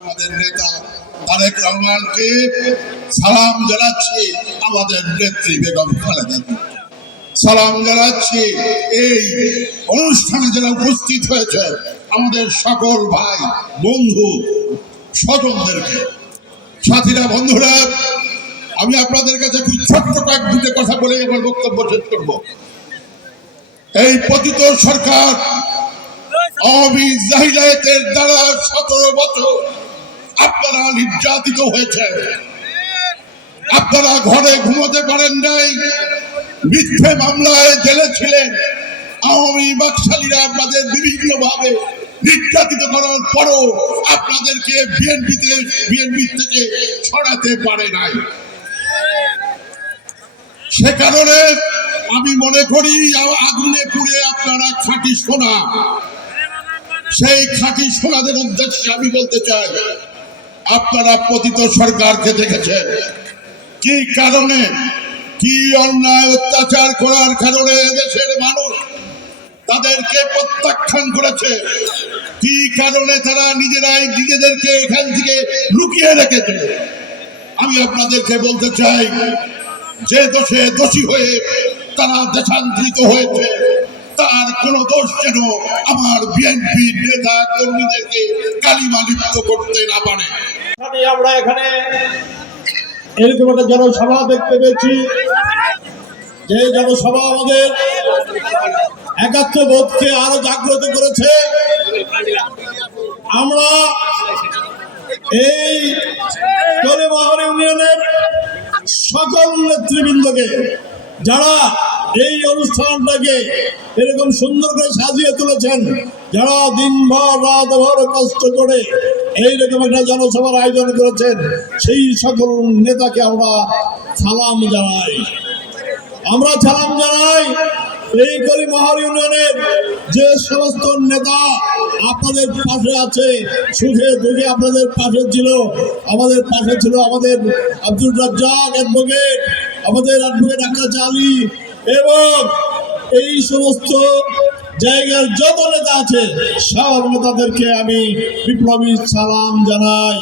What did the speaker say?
আমাদের নেতা তারেক রহমানকে সালাম জানাচ্ছি, আমাদের নেত্রী বেগম খালেদা সালাম জানাচ্ছি, এই অনুষ্ঠানে যারা উপস্থিত হয়েছে, আমাদের সকল ভাই, বন্ধু, স্বজনদেরকে। সাথীরা, বন্ধুরা, আমি আপনাদের কাছে খুব ছোট্ট কয়েক দুটো কথা বলে আমার বক্তব্য শেষ করব। এই পতিত সরকার দ্বারা সতেরো বছর আপনারা নির্যাতিত হয়েছে। আপনারা ঘরে ঘুমোতে পারেন নাই। মিথ্যে মামলায় জেলে ছিলেন। আওয়ামী বাকশালীরা আপনাদের বিভিন্ন ভাবে নির্যাতিত করার পরও আপনাদেরকে বিএনপিতে, বিএনপি থেকে ছড়াতে পারে নাই। সে কারণে আমি মনে করি, আগুনে পুড়ে আপনারা খাঁটি সোনা। সেই খাঁটি সোনাদের উদ্দেশ্যে আমি বলতে চাই আপনারা পতিত সরকারকে দেখেছেন কি কারণে? কি অন্যায় অত্যাচার করার কারণে দেশের মানুষ তাদেরকে প্রত্যাখ্যান করেছে? কি কারণে তারা নিজেরাই নিজেদেরকে এখান থেকে লুকিয়ে রেখেছে? আমি আপনাদেরকে বলতে চাই, যে দোষে দোষী হয়ে তারা দেশান্তরিত হয়েছে, তার কোনো দোষ যেন আমার বিএনপি নেতা কর্মীদেরকে কালিমা লিপ্ত করতে না পারে। এখানে আমরা এখানে এরকম একটা জনসভা দেখতে পেয়েছি। যে জনসভা আমাদের একাত্ম বোধকে আরও জাগ্রত করেছে। আমরা এই কলিমহর ইউনিয়নের সকল নেতৃবৃন্দকে, যারা এই অনুষ্ঠানটাকে এরকম সুন্দর করে সাজিয়ে তুলেছেন, যারা দিনভর রাতভর কষ্ট করে এইরকম একটা জনসভার আয়োজন করেছেন, সেই সকল নেতাকে আমরা সালাম জানাই। আমরা সালাম জানাই এই কলিমহর ইউনিয়নের যে সমস্ত নেতা আপনাদের পাশে আছে, সুখে দুঃখে আপনাদের পাশে ছিল, আমাদের পাশে ছিল আমাদের আব্দুল রাজ্জাক অ্যাডভোকেট আমাদের অ্যাডভোকেট আকাশ আলী এবং এই সমস্ত জায়গার যত নেতা আছে সব নেতাদেরকে আমি বিপ্লবী সালাম জানাই।